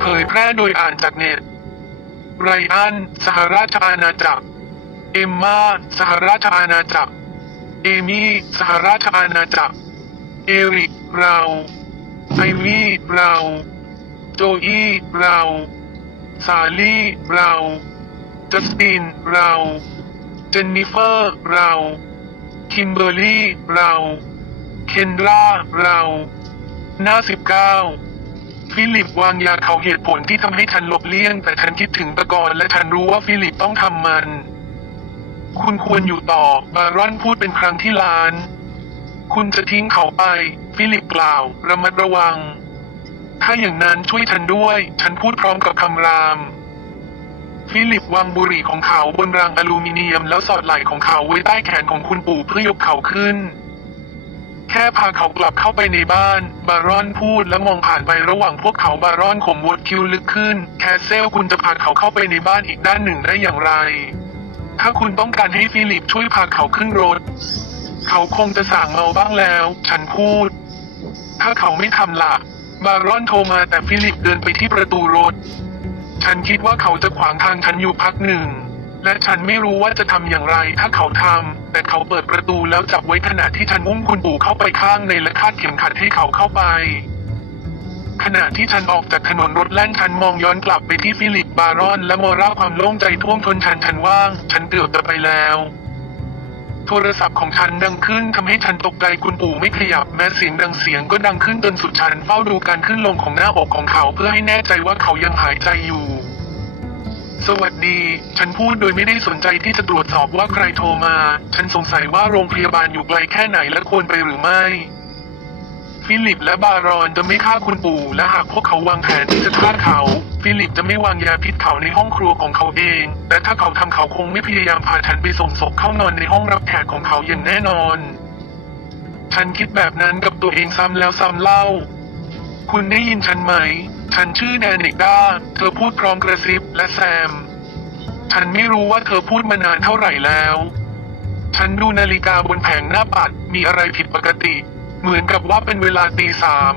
เผยแพร่โดยอ่านจากเน็ต ไรอัน สหราชอาณาจักร เอมมาสหราชอาณาจักร เอมี่สหราชอาณาจักร เอริกเราไอวี่เรา โจอี้เราสาลี่เราจัสตินเราเจนนิเฟอร์เราคิมเบอร์รี่เรา เคนดราเรา หน้าสิบเก้าฟิลิปวางยาเขาเหตุผลที่ทำให้ฉันหลบเลี่ยง แต่ฉันคิดถึงตะกอนและฉันรู้ว่าฟิลิปต้องทำมัน คุณควรอยู่ต่อบารอนพูดเป็นครั้งที่ล้าน คุณจะทิ้งเขาไป ฟิลิปกล่าว ระมัดระวัง ถ้าอย่างนั้นช่วยฉันด้วย ฉันพูดพร้อมกับคำราม ฟิลิปวางบุหรี่ของเขาบนรางอลูมิเนียมแล้วสอดไหล่ของเขาไว้ใต้แขนของคุณปู่เพื่อยกเขาขึ้น แค่พาเขากลับเข้าไปในบ้าน บารอนพูดและมองผ่านไประหว่างพวกเขาบารอนข่มวดคิ้วลึกขึ้น แคสเซลคุณจะพาเขาเข้าไปในบ้านอีกด้านหนึ่งได้อย่างไร ถ้าคุณต้องการให้ฟิลิปช่วยพาเขาขึ้นรถ เขาคงจะสั่งเมาบ้างแล้ว ฉันพูด ถ้าเขาไม่ทำล่ะ บารอนโทรมาแต่ฟิลิปเดินไปที่ประตูรถ ฉันคิดว่าเขาจะขวางทางฉันอยู่พักหนึ่ง และฉันไม่รู้ว่าจะทำอย่างไรถ้าเขาทำแต่เขาเปิดประตูแล้วจับไว้ขณะที่ฉันอุ้มคุณปู่เข้าไปข้างในและคาดเข็มขัดให้เขาเข้าไป ขณะที่ฉันออกจากถนนรถแล่นฉันมองย้อนกลับไปที่ฟิลิปบารอน และมอร่าความโล่งใจท่วมท้นฉันฉันว่าง ฉันเกือบจะไปแล้วโทรศัพท์ของฉันดังขึ้นทำให้ฉันตกใจคุณปู่ไม่ขยับแม้เสียงดังเสียงก็ดังขึ้นจนสุดฉันเฝ้าดูการขึ้นลงของหน้าอกของเขาเพื่อให้แน่ใจว่าเขายังหายใจอยู่ สวัสดี ฉันพูดโดยไม่ได้สนใจที่จะตรวจสอบว่าใครโทรมา ฉันสงสัยว่าโรงพยาบาลอยู่ไกลแค่ไหนและควรไปหรือไม่ ฟิลิปและบารอนจะไม่ฆ่าคุณปู่ และหากพวกเขาวางแผนที่จะฆ่าเขา ฟิลิปจะไม่วางยาพิษเขาในห้องครัวของเขาเอง และถ้าเขาทำเขาคงไม่พยายามพาฉันไปส่งศพเข้านอนในห้องรับแขกของเขาอย่างแน่นอน ฉันคิดแบบนั้นกับตัวเองซ้ำแล้วซ้ำเล่า คุณได้ยินฉันไหม ฉันชื่อแดนิกด้า เธอพูดพร้อมกระซิบและแซม ฉันไม่รู้ว่าเธอพูดมานานเท่าไหร่แล้ว ฉันดูนาฬิกาบนแผงหน้าปัดมีอะไรผิดปกติ เหมือนกับว่าเป็นเวลาตีสาม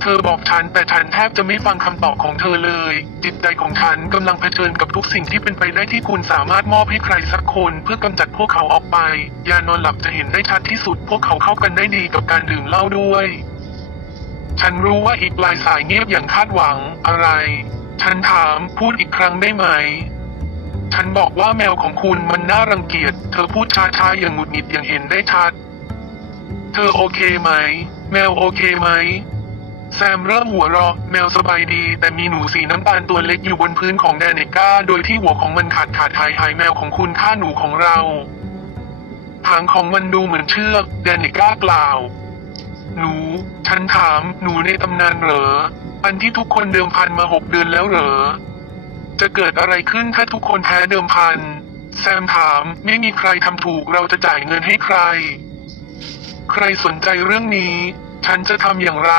เธอบอกฉันแต่ฉันแทบจะไม่ฟังคำตอบของเธอเลย จิตใจของฉันกำลังเผชิญกับทุกสิ่งที่เป็นไปได้ที่คุณสามารถมอบให้ใครสักคนเพื่อกำจัดพวกเขาออกไป ยานอนหลับจะเห็นได้ชัดที่สุด พวกเขาเข้ากันได้ดีกับการดื่มเหล้าด้วย ฉันรู้ว่าอีกปลายสายเงียบอย่างคาดหวังอะไร ฉันถามพูดอีกครั้งได้ไหม ฉันบอกว่าแมวของคุณมันน่ารังเกียจ เธอพูดช้าๆอย่างหงุดหงิดอย่างเห็นได้ชัด เธอโอเคไหม แมวโอเคไหม แซมเริ่มหัวเราะแมวสบายดี แต่มีหนูสีน้ำตาลตัวเล็กอยู่บนพื้นของแดนเนก้า โดยที่หัวของมันขาดขาดหายหายแมวของคุณฆ่าหนูของเราหางของมันดูเหมือนเชือกแดนเนก้ากล่าว หนู ฉันถามหนูในตำนานเหรอ อันที่ทุกคนเดิมพันมาหกเดือนแล้วเหรอ จะเกิดอะไรขึ้นถ้าทุกคนแพ้เดิมพัน แซมถามไม่มีใครทำถูกเราจะจ่ายเงินให้ใคร ใครสนใจเรื่องนี้ ฉันจะทำอย่างไร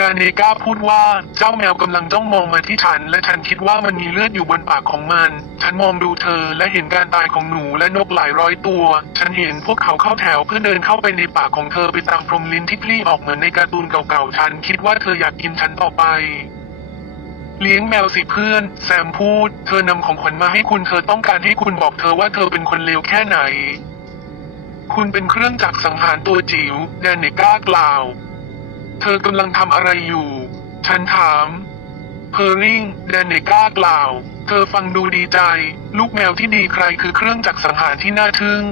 นาเนก้าพูดว่าเจ้าแมวกำลังจ้องมองมาที่ฉัน และฉันคิดว่ามันมีเลือดอยู่บนปากของมัน ฉันมองดูเธอและเห็นการตายของหนูและนกหลายร้อยตัว ฉันเห็นพวกเขาเข้าแถวเพื่อเดินเข้าไปในปากของเธอไปตามพรมลิ้นที่พลี่ออกเหมือนในการ์ตูนเก่าๆ ฉันคิดว่าเธออยากกินฉันต่อไปเลี้ยงแมวสิเพื่อน แซมพูด เธอนำของขวัญมาให้คุณเธอต้องการให้คุณบอกเธอว่าเธอเป็นคนเลวแค่ไหน คุณเป็นเครื่องจักรสังหารตัวจิ๋วแดนเนก้ากล่าว เธอกำลังทำอะไรอยู่ ฉันถาม เพอร์ริงแดนเนก้ากล่าว เธอฟังดูดีใจ ลูกแมวที่ดีใครคือเครื่องจักรสังหารที่น่าทึ่ง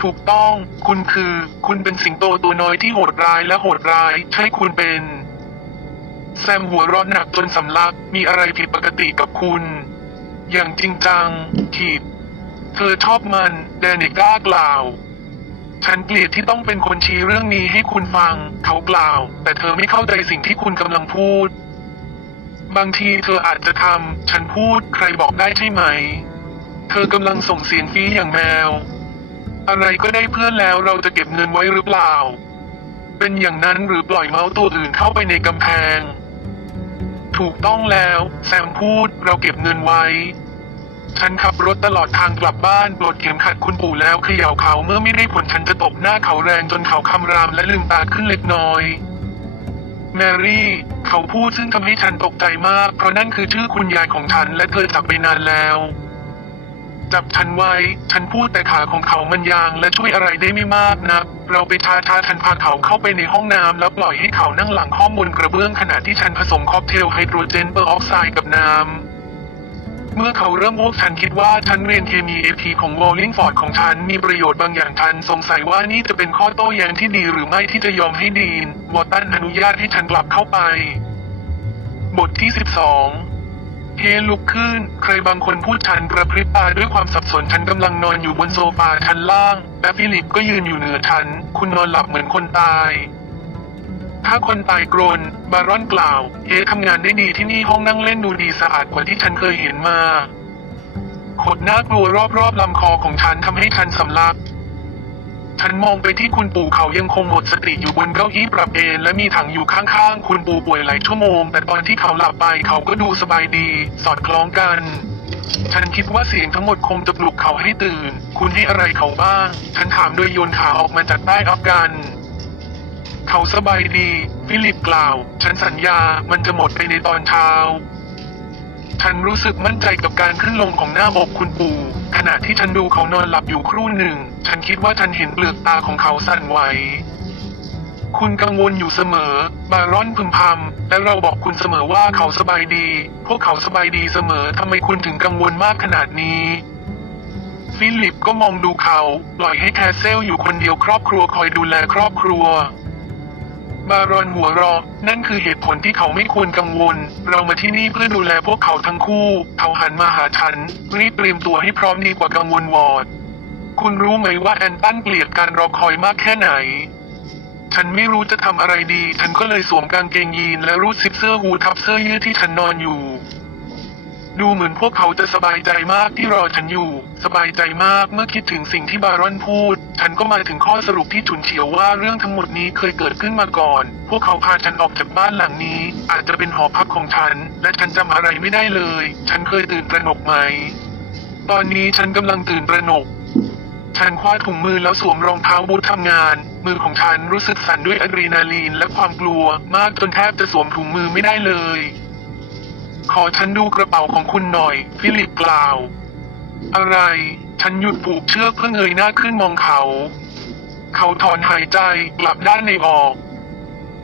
ถูกต้อง คุณคือ คุณเป็นสิงโตตัวน้อยที่โหดร้ายและโหดร้าย ใช่คุณเป็น แซมหัวร้อนหนักจนสำลัก มีอะไรผิดปกติกับคุณ อย่างจริงจังขีดเธอชอบมันแดนเนก้ากล่าว ฉันเกลียดที่ต้องเป็นคนชี้เรื่องนี้ให้คุณฟัง เขากล่าว แต่เธอไม่เข้าใจสิ่งที่คุณกำลังพูด บางทีเธออาจจะทำ ฉันพูดใครบอกได้ใช่ไหม เธอกำลังส่งเสียงฟีอย่างแมว อะไรก็ได้เพื่อนแล้วเราจะเก็บเงินไว้หรือเปล่า เป็นอย่างนั้นหรือปล่อยเมาส์ตัวอื่นเข้าไปในกำแพง ถูกต้องแล้ว แซมพูดเราเก็บเงินไว้ ฉันขับรถตลอดทางกลับบ้านปลดเข็มขัดคุณปู่แล้วเขย่าเขาเมื่อไม่ได้ผลฉันจะตบหน้าเขาแรงจนเขาคำรามและลืมตาขึ้นเล็กน้อย แมรี่ เขาพูดซึ่งทำให้ฉันตกใจมาก เพราะนั่นคือชื่อคุณยายของฉันและเธอจากไปนานแล้ว จับฉันไว้ ฉันพูดแต่ขาของเขามันยางและช่วยอะไรได้ไม่มากนะเราไปช้าช้าฉันพาเขาเข้าไปในห้องน้ำแล้วปล่อยให้เขานั่งหลังข้อมูลกระเบื้องขณะที่ฉันผสมค็อกเทลไฮโดรเจนเปอร์ออกไซด์กับน้ำ เมื่อเขาเริ่มอ้วกฉันคิดว่าฉันเรียนเคมีเอพีของโรลลิงฟอร์ดของฉันมีประโยชน์บางอย่างฉันสงสัยว่านี่จะเป็นข้อโต้แย้งที่ดีหรือไม่ที่จะยอมให้ดีนวอตตันอนุญาตให้ฉันกลับเข้าไป บทที่สิบสองเฮลุกขึ้น ใครบางคนพูดฉันกระพริบตาด้วยความสับสนฉันกำลังนอนอยู่บนโซฟาชั้นล่าง และฟิลิปก็ยืนอยู่เหนือฉัน คุณนอนหลับเหมือนคนตาย ถ้าคนตายกรน บารอนกล่าวเฮทำงานได้ดีที่นี่ห้องนั่งเล่นดูดีสะอาดกว่าที่ฉันเคยเห็นมาขดน่ากลัวรอบๆลำคอของฉันทำให้ฉันสำลัก ฉันมองไปที่คุณปู่เขายังคงหมดสติอยู่บนเก้าอี้ปรับเอนและมีถังอยู่ข้างๆ คุณปู่ป่วยหลายชั่วโมง แต่ตอนที่เขาหลับไปเขาก็ดูสบายดี สอดคล้องกัน ฉันคิดว่าเสียงทั้งหมดคงจะปลุกเขาให้ตื่น คุณให้อะไรเขาบ้าง ฉันถามโดยโยนขาออกมาจากใต้อัฟกัน เขาสบายดี ฟิลิปกล่าว ฉันสัญญามันจะหมดไปในตอนเช้า ฉันรู้สึกมั่นใจกับการขึ้นลงของหน้าอกคุณปู่ ขณะที่ฉันดูเขานอนหลับอยู่ครู่หนึ่ง ฉันคิดว่าฉันเห็นเปลือกตาของเขาสั่นไหวคุณกังวลอยู่เสมอ บารอนพึมพำ และเราบอกคุณเสมอว่าเขาสบายดี พวกเขาสบายดีเสมอ ทำไมคุณถึงกังวลมากขนาดนี้ ฟิลิปก็มองดูเขา ปล่อยให้แคสเซลอยู่คนเดียวครอบครัวคอยดูแลครอบครัว บารอนหัวเรอนั่นคือเหตุผลที่เขาไม่ควรกังวล เรามาที่นี่เพื่อดูแลพวกเขาทั้งคู่ เขาหันมาหาฉัน รีบเตรียมตัวให้พร้อมดีกว่ากังวลวอด คุณรู้ไหมว่าแอนตันเกลียดการรอคอยมากแค่ไหน ฉันไม่รู้จะทำอะไรดี ฉันก็เลยสวมกางเกงยีนและรูดซิปเสื้อหูทับเสื้อยืดที่ฉันนอนอยู่ ดูเหมือนพวกเขาจะสบายใจมากที่รอฉันอยู่ สบายใจมากเมื่อคิดถึงสิ่งที่บารอนพูด ฉันก็มาถึงข้อสรุปที่ฉุนเฉียวว่าเรื่องทั้งหมดนี้เคยเกิดขึ้นมาก่อน พวกเขาพาฉันออกจากบ้านหลังนี้ อาจจะเป็นหอพักของฉัน และฉันจำอะไรไม่ได้เลย ฉันเคยตื่นตระหนกไหม ตอนนี้ฉันกำลังตื่นตระหนกฉันคว้าถุงมือแล้วสวมรองเท้าบูททำงาน มือของฉันรู้สึกสั่นด้วยอะดรีนาลีนและความกลัว มากจนแทบจะสวมถุงมือไม่ได้เลย ขอฉันดูกระเป๋าของคุณหน่อย ฟิลิปกล่าว อะไร ฉันหยุดผูกเชือกเพื่อเงยหน้าขึ้นมองเขา เขาถอนหายใจกลับด้านในออก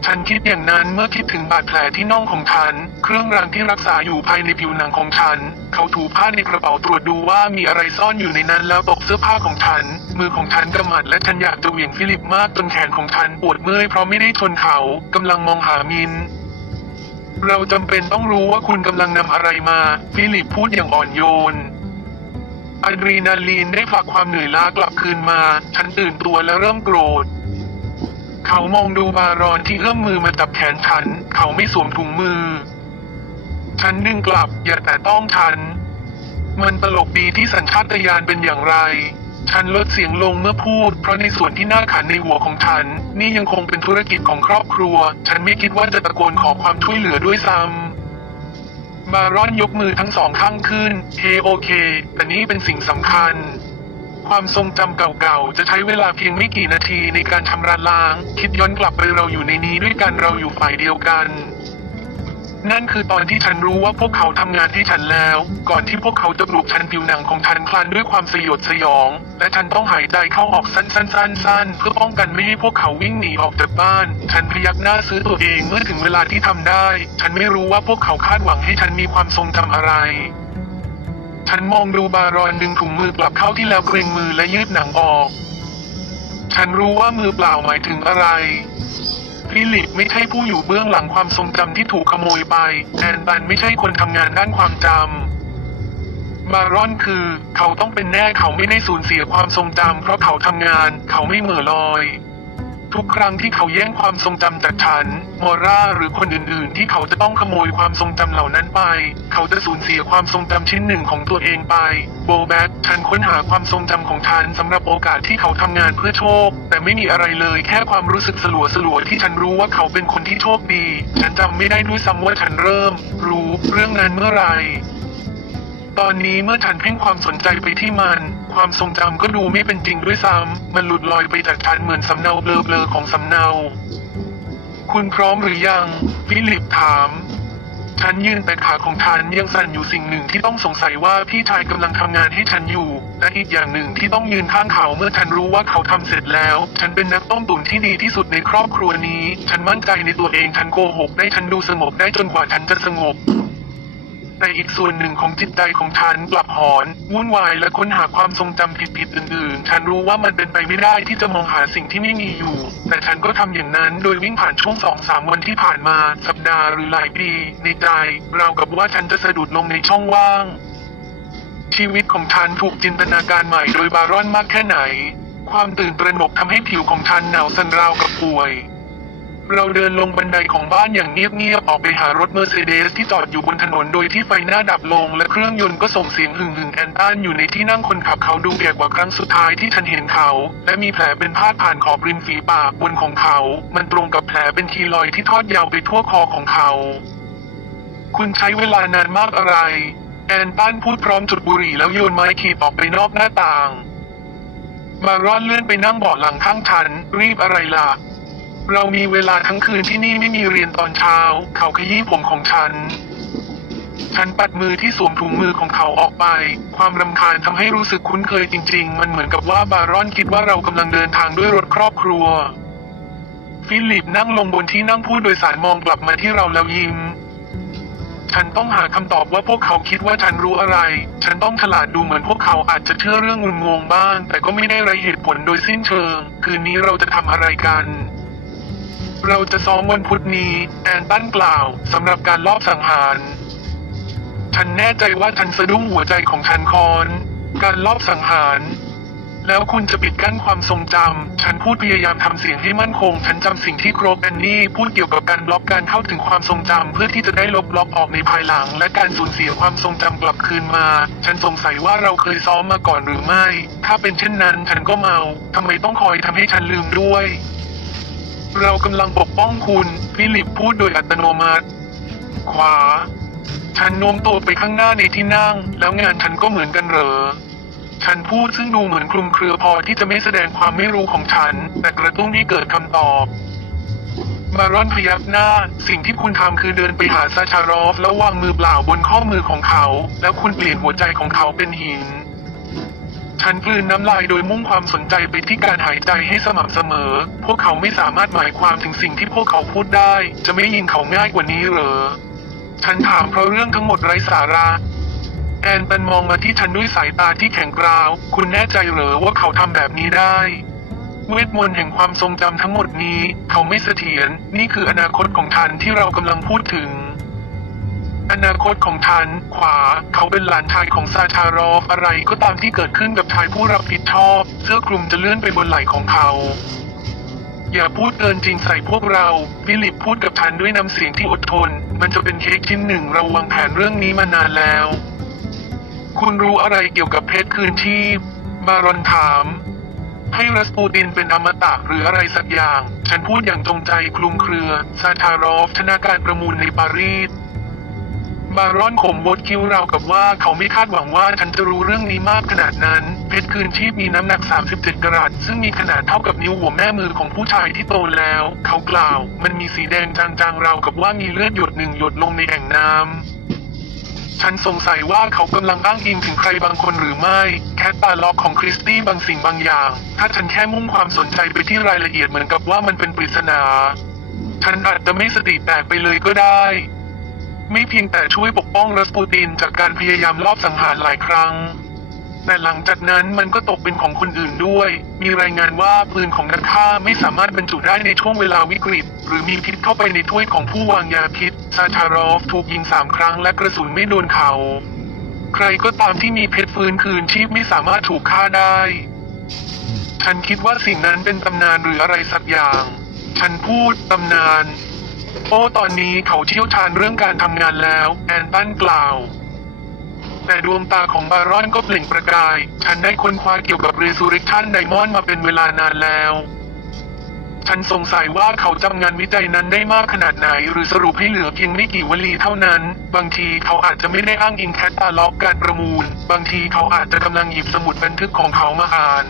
ฉันคิดอย่างนั้นเมื่อคิดถึงบาดแผลที่น่องของฉัน เครื่องรางที่รักษาอยู่ภายในผิวหนังของฉัน เขาถูผ้าในกระเป๋าตรวจดูว่ามีอะไรซ่อนอยู่ในนั้นแล้วตกเสื้อผ้าของฉัน มือของฉันกำมัดและฉันอยากจะเหวี่ยงฟิลิปมากจนแขนของฉันปวดเมื่อยเพราะไม่ได้ชนเขากำลังมองหามิน เราจำเป็นต้องรู้ว่าคุณกำลังนำอะไรมา ฟิลิปพูดอย่างอ่อนโยนอะดรีนาลีนได้ฝากความเหนื่อยล้ากลับคืนมา ฉันตื่นตัวและเริ่มโกรธ เขามองดูบารอนที่เอื้อมมือมาจับแขนฉัน เขาไม่สวมถุงมือ ฉันดึงกลับอย่าแต่ต้องฉัน มันตลกดีที่สัญชาตญาณเป็นอย่างไร ฉันลดเสียงลงเมื่อพูด เพราะในส่วนที่น่าขันในหัวของฉัน นี่ยังคงเป็นธุรกิจของครอบครัว ฉันไม่คิดว่าจะตะโกนขอความช่วยเหลือด้วยซ้ำบารอนยกมือทั้งสองข้างขึ้นเฮโอเค แต่นี่เป็นสิ่งสำคัญ ความทรงจำเก่าๆ จะใช้เวลาเพียงไม่กี่นาทีในการชำระล้าง คิดย้อนกลับไปเราอยู่ในนี้ด้วยกันเราอยู่ฝ่ายเดียวกัน นั่นคือตอนที่ฉันรู้ว่าพวกเขาทำงานให้ฉันแล้ว ก่อนที่พวกเขาจะปลุกฉันผิวหนังของฉันคลานด้วยความสยดสยอง และฉันต้องหายใจเข้าออกสั้นๆๆๆเพื่อป้องกันไม่ให้พวกเขาวิ่งหนีออกจากบ้าน ฉันพยักหน้าซื้อตัวเองเมื่อถึงเวลาที่ทำได้ ฉันไม่รู้ว่าพวกเขาคาดหวังให้ฉันมีความทรงจำอะไรฉันมองดูบารอนดึงถุงมือกลับเข้าที่แล้วเกรงมือและยืดหนังออก ฉันรู้ว่ามือเปล่าหมายถึงอะไร ฟิลิปไม่ใช่ผู้อยู่เบื้องหลังความทรงจำที่ถูกขโมยไป แอนบันไม่ใช่คนทำงานด้านความจำมารอนคือ เขาต้องเป็นแน่เขาไม่ได้สูญเสียความทรงจำเพราะเขาทำงาน เขาไม่เหม่อลอย ทุกครั้งที่เขาแย่งความทรงจำจากฉัน มอร่าหรือคนอื่นๆ ที่เขาจะต้องขโมยความทรงจำเหล่านั้นไป เขาจะสูญเสียความทรงจำชิ้นหนึ่งของตัวเองไป โบแบ็กฉันค้นหาความทรงจำของฉันสำหรับโอกาสที่เขาทำงานเพื่อโชค แต่ไม่มีอะไรเลยแค่ความรู้สึกสลัวสลัวที่ฉันรู้ว่าเขาเป็นคนที่โชคดี ฉันจำไม่ได้ด้วยซ้ำว่าฉันเริ่ม รู้เรื่องนั้นเมื่อไหร่ตอนนี้เมื่อฉันเพ่งความสนใจไปที่มัน ความทรงจำก็ดูไม่เป็นจริงด้วยซ้ำมันหลุดลอยไปจากฉันเหมือนสำเนาเบลอๆของสำเนา คุณพร้อมหรือยัง ฟิลิปถาม ฉันยืนแต่ขาของฉันยังสั่นอยู่สิ่งหนึ่งที่ต้องสงสัยว่าพี่ชายกำลังทำงานให้ฉันอยู่ และอีกอย่างหนึ่งที่ต้องยืนข้างเขาเมื่อฉันรู้ว่าเขาทำเสร็จแล้ว ฉันเป็นนักต้มตุ๋นที่ดีที่สุดในครอบครัวนี้ ฉันมั่นใจในตัวเองฉันโกหกได้ฉันดูสงบได้จนกว่าฉันจะสงบ แต่อีกส่วนหนึ่งของจิตใจของฉันกลับหอน วุ่นวายและค้นหาความทรงจำผิดๆอื่นๆ ฉันรู้ว่ามันเป็นไปไม่ได้ที่จะมองหาสิ่งที่ไม่มีอยู่ แต่ฉันก็ทำอย่างนั้นโดยวิ่งผ่านช่วงสองสามวันที่ผ่านมา สัปดาห์หรือหลายปีในใจราวกับว่าฉันจะสะดุดลงในช่องว่าง ชีวิตของฉันถูกจินตนาการใหม่โดยบารอนมากแค่ไหน ความตื่นตระหนกทำให้ผิวของฉันหนาวสั่นราวกับป่วย เราเดินลงบันไดของบ้านอย่างเงียบๆออกไปหารถเมอร์เซเดสที่จอดอยู่บนถนนโดยที่ไฟหน้าดับลง และเครื่องยนต์ก็ส่งเสียงหึ่งหึ่งๆแอนตันอยู่ในที่นั่งคนขับเขาดูแก่กว่าครั้งสุดท้ายที่ฉันเห็นเขา และมีแผลเป็นพาดผ่านขอบริมฝีปากบนของเขา มันตรงกับแผลเป็นทีลอยที่ทอดยาวไปทั่วคอของเขา คุณใช้เวลานานมากอะไร แอนตันพูดพร้อมจุดบุหรี่แล้วโยนไม้ขีดออกไปนอกหน้าต่าง มารอนเลื่อนไปนั่งเบาะหลังข้างฉัน รีบอะไรล่ะ เรามีเวลาทั้งคืนที่นี่ไม่มีเรียนตอนเช้า เขาขยี้ผมของฉัน ฉันปัดมือที่สวมถุงมือของเขาออกไป ความรำคาญทำให้รู้สึกคุ้นเคยจริง ๆ มันเหมือนกับว่าบารอนคิดว่าเรากำลังเดินทางด้วยรถครอบครัว ฟิลิปนั่งลงบนที่นั่งผู้โดยสารมองกลับมาที่เราแล้วยิ้มฉันต้องหาคำตอบว่าพวกเขาคิดว่าฉันรู้อะไร ฉันต้องฉลาดดูเหมือนพวกเขาอาจจะเชื่อเรื่องงุนงงบ้าง แต่ก็ไม่ได้ไรเหตุผลโดยสิ้นเชิง คืนนี้เราจะทำอะไรกัน เราจะซ้อมวันพุธนี้แอนตั้นกล่าวสำหรับการลอบสังหาร ฉันแน่ใจว่าฉันสะดุ้งหัวใจของฉันคอน การลอบสังหาร แล้วคุณจะปิดกั้นความทรงจำ ฉันพูดพยายามทำเสียงให้มั่นคง ฉันจำสิ่งที่โครบแอนนี่พูดเกี่ยวกับการบล็อกการเข้าถึงความทรงจำเพื่อที่จะได้ลบบล็อกออกในภายหลัง และการสูญเสียความทรงจำกลับคืนมา ฉันสงสัยว่าเราเคยซ้อมมาก่อนหรือไม่ ถ้าเป็นเช่นนั้นฉันก็เมาทำไมต้องคอยทำให้ฉันลืมด้วย เรากำลังปกป้องคุณฟิลิปพูดโดยอัตโนมัติ ขวา ฉันโน้มตัวไปข้างหน้าในที่นั่ง แล้วงานฉันก็เหมือนกันเหรอ ฉันพูดซึ่งดูเหมือนคลุมเครือพอที่จะไม่แสดงความไม่รู้ของฉัน แต่กระตุ้นให้เกิดคำตอบ มารอนพยักหน้า สิ่งที่คุณทำคือเดินไปหาซาชารอฟ แล้ววางมือเปล่าบนข้อมือของเขา แล้วคุณเปลี่ยนหัวใจของเขาเป็นหิน ฉันกลืนน้ำลายโดยมุ่งความสนใจไปที่การหายใจให้สม่ำเสมอ พวกเขาไม่สามารถหมายความถึงสิ่งที่พวกเขาพูดได้ จะไม่ยิงเขาง่ายกว่านี้เหรอ ฉันถามเพราะเรื่องทั้งหมดไร้สาระ แอนเป็นมองมาที่ฉันด้วยสายตาที่แข็งกร้าว คุณแน่ใจเหรอว่าเขาทำแบบนี้ได้เวทมนต์แห่งความทรงจำทั้งหมดนี้ เขาไม่เสถียร นี่คืออนาคตของฉันที่เรากำลังพูดถึง อนาคตของฉันขวา เขาเป็นหลานชายของซาชารอฟอะไรก็ตามที่เกิดขึ้นกับชายผู้รับผิดชอบ เสื้อคลุมจะเลื่อนไปบนไหล่ของเขา อย่าพูดเกินจริงใส่พวกเราฟิลิปพูดกับฉันด้วยน้ำเสียงที่อดทน มันจะเป็นเค้กชิ้นหนึ่งเราวางแผนเรื่องนี้มานานแล้ว คุณรู้อะไรเกี่ยวกับเพชรคืนชีพบารอนถามให้รัสปูตินเป็นอมตะหรืออะไรสักอย่าง ฉันพูดอย่างจงใจคลุมเครือ ซาทารอฟชนะการประมูลในปารีส บารอนข่มบดคิ้วราวกับว่าเขาไม่คาดหวังว่าฉันจะรู้เรื่องนี้มากขนาดนั้น เพชรคืนชีพมีน้ำหนัก 37 กรัตซึ่งมีขนาดเท่ากับนิ้วหัวแม่มือของผู้ชายที่โตแล้ว เขากล่าว มันมีสีแดงจางๆราวกับว่ามีเลือดหยดหนึ่งหยดลงในแอ่งน้ำฉันสงสัยว่าเขากำลังอ้างอิงถึงใครบางคนหรือไม่ แค่ตาล็อกของคริสตี้บางสิ่งบางอย่าง ถ้าฉันแค่มุ่งความสนใจไปที่รายละเอียดเหมือนกับว่ามันเป็นปริศนา ฉันอาจจะไม่สติแตกไปเลยก็ได้ ไม่เพียงแต่ช่วยปกป้องรัสปูตินจากการพยายามลอบสังหารหลายครั้ง แต่หลังจากนั้นมันก็ตกเป็นของคนอื่นด้วย มีรายงานว่าปืนของนักฆ่าไม่สามารถบรรจุได้ในช่วงเวลาวิกฤต หรือมีพิษเข้าไปในถ้วยของผู้วางยาพิษ ซาชารอฟถูกยิงสามครั้งและกระสุนไม่โดนเขา ใครก็ตามที่มีเพชรฟื้นคืนชีพไม่สามารถถูกฆ่าได้ ฉันคิดว่าสิ่งนั้นเป็นตำนานหรืออะไรสักอย่าง ฉันพูดตำนาน โอ้ตอนนี้เขาเชี่ยวชาญเรื่องการทำงานแล้วแอนตันกล่าว แต่ดวงตาของบารอนก็เปล่งประกาย ฉันได้ค้นคว้าเกี่ยวกับ Resurrection Diamond มาเป็นเวลานานแล้ว ฉันสงสัยว่าเขาจำงานวิจัยนั้นได้มากขนาดไหน หรือสรุปให้เหลือเพียงไม่กี่วลีเท่านั้น บางทีเขาอาจจะไม่ได้อ้างอิงแคตตาล็อกการประมูล บางทีเขาอาจจะกำลังหยิบสมุดบันทึกของเขามาอ่าน